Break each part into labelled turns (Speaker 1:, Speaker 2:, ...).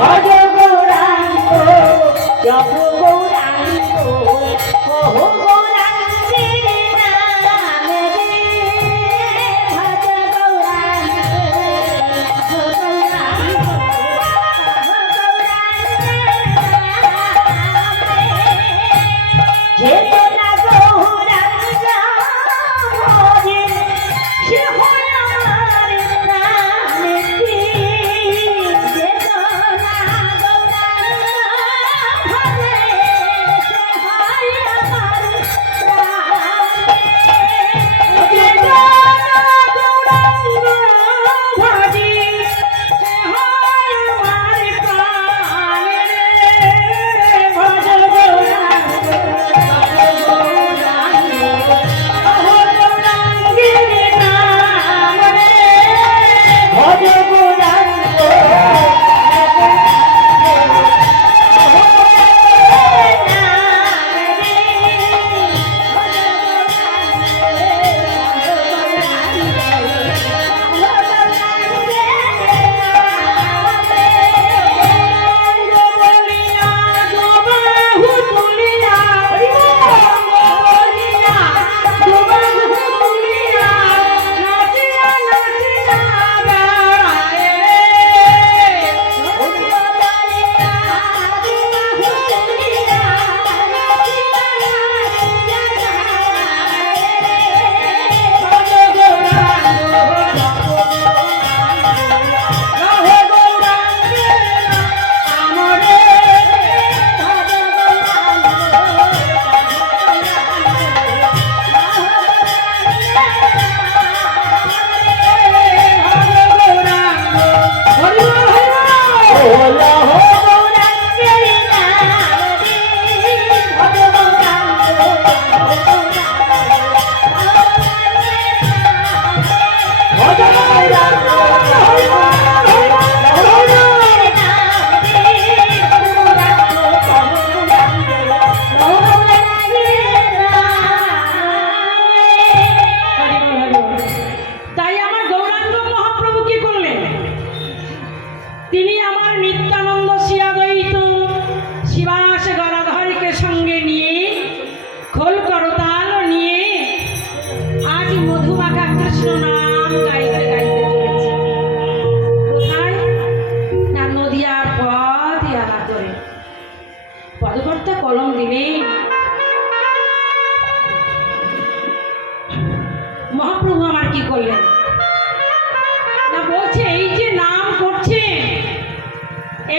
Speaker 1: ভজ
Speaker 2: গৌরাঙ্গ জপ গৌরাঙ্গ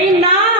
Speaker 2: treinar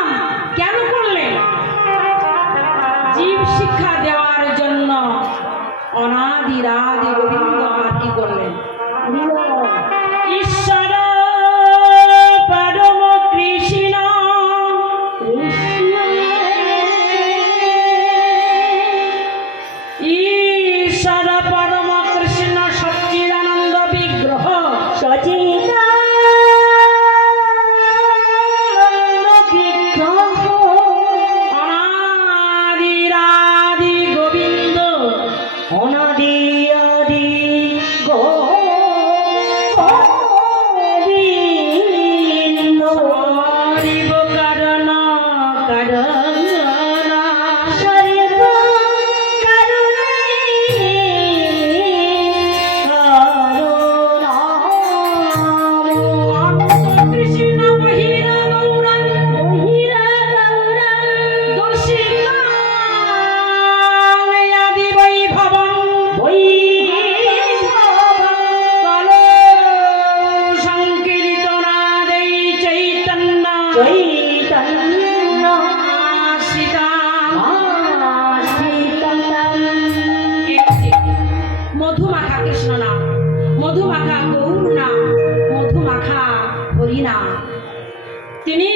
Speaker 2: তিনি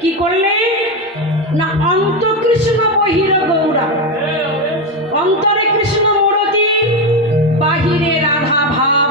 Speaker 2: কি করলেন? না অন্তকৃষ্ণ বহির গৌরা অন্তরে কৃষ্ণ মূরতি বাহিরে রাধা ভাব।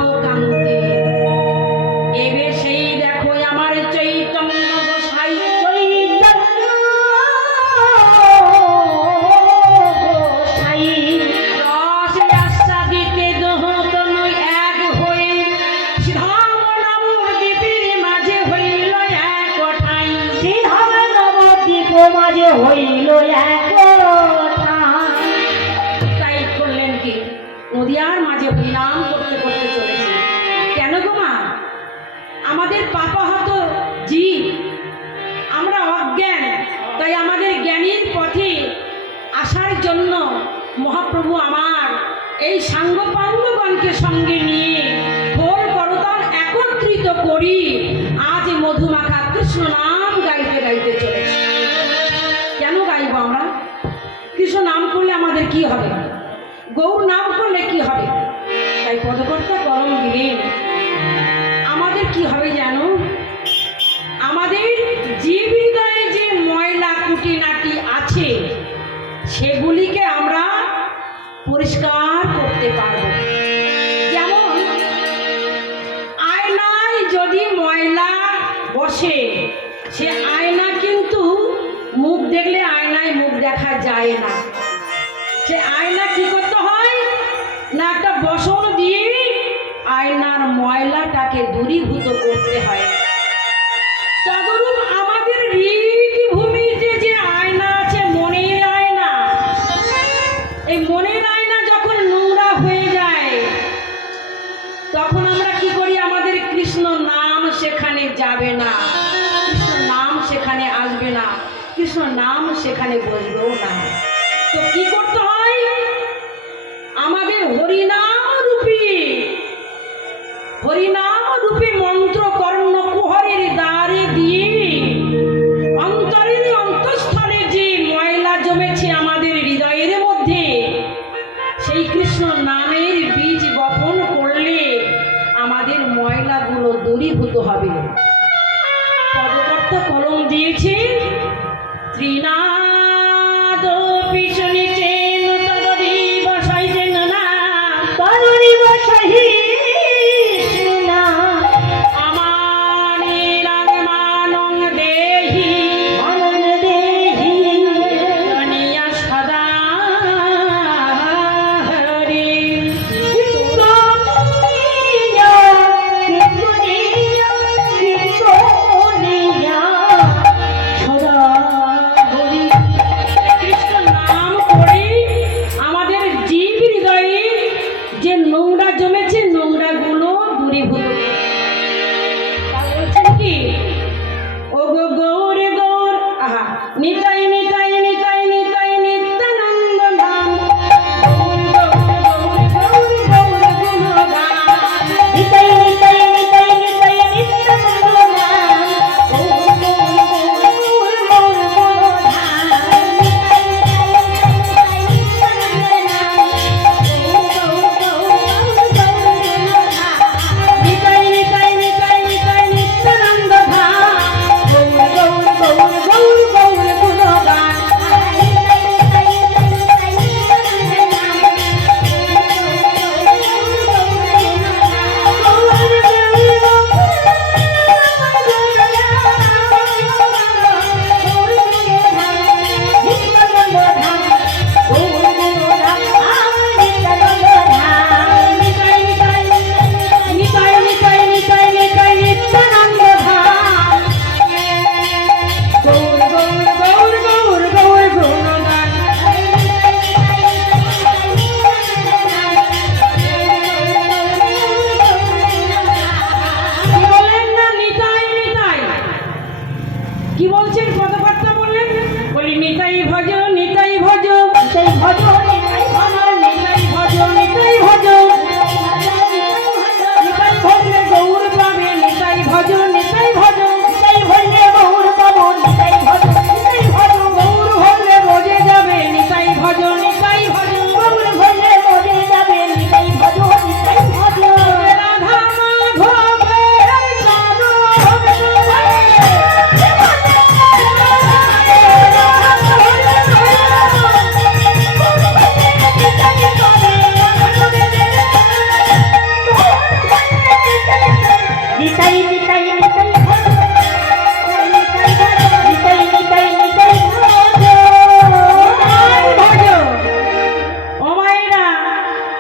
Speaker 1: তাই আমাদের জ্ঞানীর পথে আসার জন্য মহাপ্রভু আমার এই সাঙ্গপাঙ্গগণকে সঙ্গে নিয়ে খোল করতাল একত্রিত করি আজ মধুমাখা কৃষ্ণ নাম গাইতে গাইতে চলেছে। কেন গাইব আমরা? কৃষ্ণ নাম করলে আমাদের কি হবে? গৌর নাম করলে কি হবে? তাই পদকর্তা কলম দিলেন। আমাদের কি হবে জানো সেগুলিকে আমরা পরিষ্কার করতে পারব। যেমন, আয়নায় যদি ময়লা বসে, সে আয়না কিন্তু মুখ দেখলে আয়নায় মুখ দেখা যায় না। সে আয়না কি করতে হয়? না একটা বসন দিয়ে আয়নার ময়লাটাকে দূরীভূত করতে হয়। সেখানে বসবেও না। তো কি করতে হয়? আমাদের হরিনাম রূপী হরিনাম রূপী মন্ত্র কর্ণ কুহরের দ্বারে দিয়ে অন্তরের অন্তঃস্থলে যে ময়লা জমেছে আমাদের হৃদয়ের মধ্যে, সেই কৃষ্ণ নামের বীজ বপন করলে আমাদের ময়লাগুলো দূরীভূত হবে। কলম দিয়েছে ত্রিনাদ